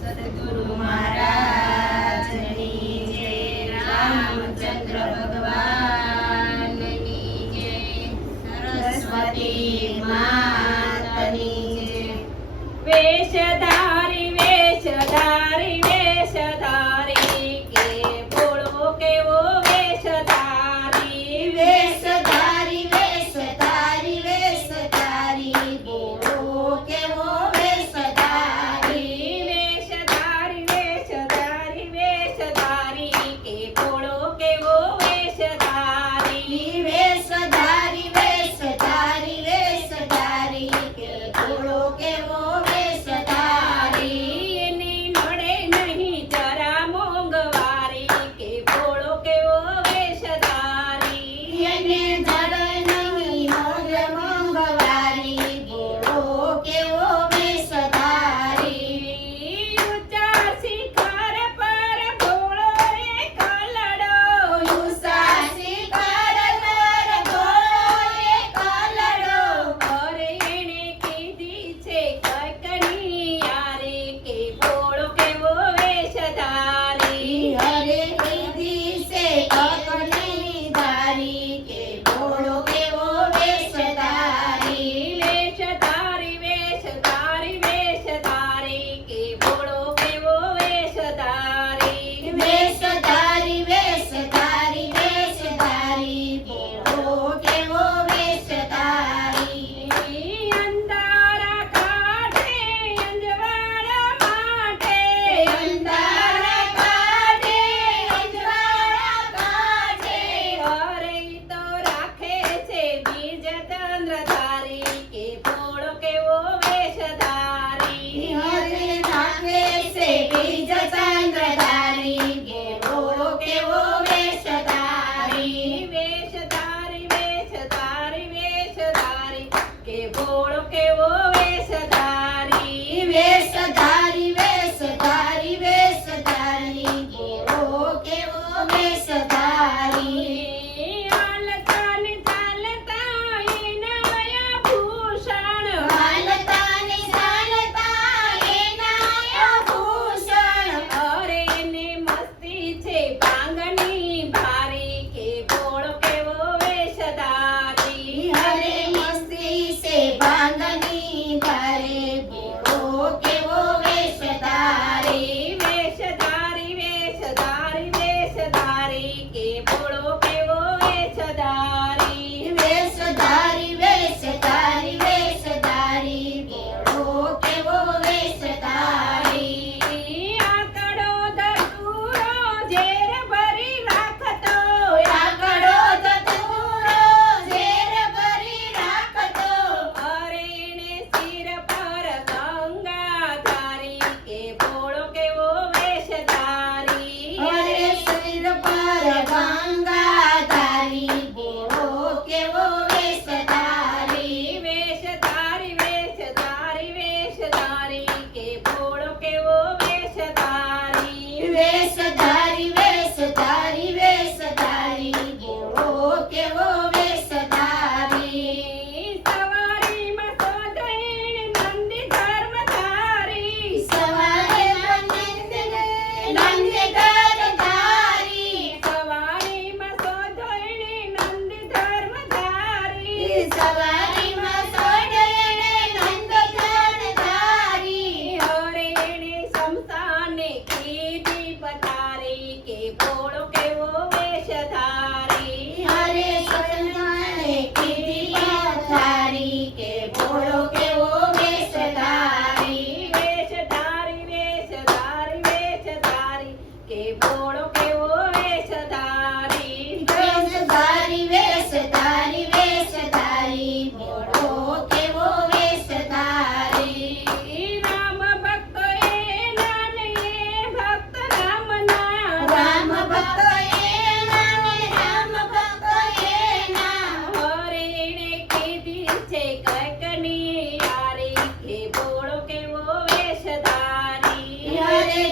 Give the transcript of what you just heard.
સદગુરુ મહારાજની જય, રામચંદ્ર ભગવાનની જય, સરસ્વતી માતની જય. વેશધારી વેશધારી વેશધારી કે બોલો કેવો વેશધારી. વેશધારી વેશધારી વેશધારી બોલો કેવો વેશધારી. વેશધારી વેશધારી વેશધારી કે બોલો કેવો વેશધારી. વેશધારી વેશધારી વેશધારી કે બોલો કેવો વેશધારી. એની નડે નહીં જરા મોંઘવારી કે બોલો કેવો વેશધારી. એને જડે નહીં મોંઘ મોંઘવારી બોલો કેવો વેશધારી. ઊંચા શિખર પર ભોળો એક લડો. ઊંચા શિખર પર ભોળો એક લડો. અરે એણે કીધી છે કંઈકની યારી કે બોલો કેવો વેશધારી. હરે કીધી છે કકની ધારી કે બોલો કેવો વેશધારી. વેશધારી વેશધારી વેશધારી કે બોલો કેવો વેશધારી. વેશધારી વેશધારી વેશધારી બોલો કેવો વેશધારી. અંધારા કાઢે અંજવાળા માટે. અંધારા કાઢે અંજવાળા કાઢે. અરે ઈ તો રાખે છે બીજ ચંદ્રધારી કે બોલો કેવો વેશધારી. હરે નાખે છે બીજ ચંદ્રધારી કે બોલો કેવો વેશધારી. વેશધારી વેશધારી વેશધારી કે બોલો કેવો વેશધારી. વેશધારી વેશધારી વેશધારી બોલો કેવો વેશધારી. હાલતા ને ચાલતા એના વયા ભૂષણ. હાલતા ને ચાલતા એના આભૂષણ. અરે એને મસ્તી છે ભાંગની ભારી કે બોલો કેવો વેશધારી. હરે મસ્તી છે ભાંગની ધારે બોલો કેવો વેશધારી. વેશધારી વેશધારી વેશધારી કે બોલો કેવો વેશધારી. વેશધારી વેશધારી વેશધારી બોલો કેવો વેશધારી. આકડો ધતુરો ઝેર ભરી રાખતો. આકડો ધતુરો ઝેર ભરી રાખતો. અરે એને શિર પર ગંગા ધારી કે બોલો કેવો વેશધારી. હરે શરીર પર ગંગા ધારી બોલો કેવો વેશધારી. વેશધારી વેશધારી વેશધારી કે બોલો કેવો વેશધારી. વેશધારી વેશધારી વેશધારી બોલો કેવો વેશધારી. સવારીમાં શોધઈને નંદી ધર્મધારી. સવારે નંદગર ધારી. સવારીમાં શોધઈને નંદી ધર્મધારી. સવારીમાં સોડેને નંદગર ધારી. હરે એણે શમશાને કીધી પથારી કે બોલો કેવો વેશધારી. હરે સન્માને કીધી પથારી કે બોલો કેવો વેશધારી. વેશધારી વેશધારી વેશધારી કે બોલો કેવો વેશધારી. વેશધારી વેશધારી વેશધારી બોલો કેવો વેશધારી. રામ ભક્ત એના ને એ ભક્ત રામના. રામ ભક્ત એના ને રામ ભક્ત એના. હરે એણે કીધી છે કંઈકની યારી કે બોલો કેવો વેશધારી. હરે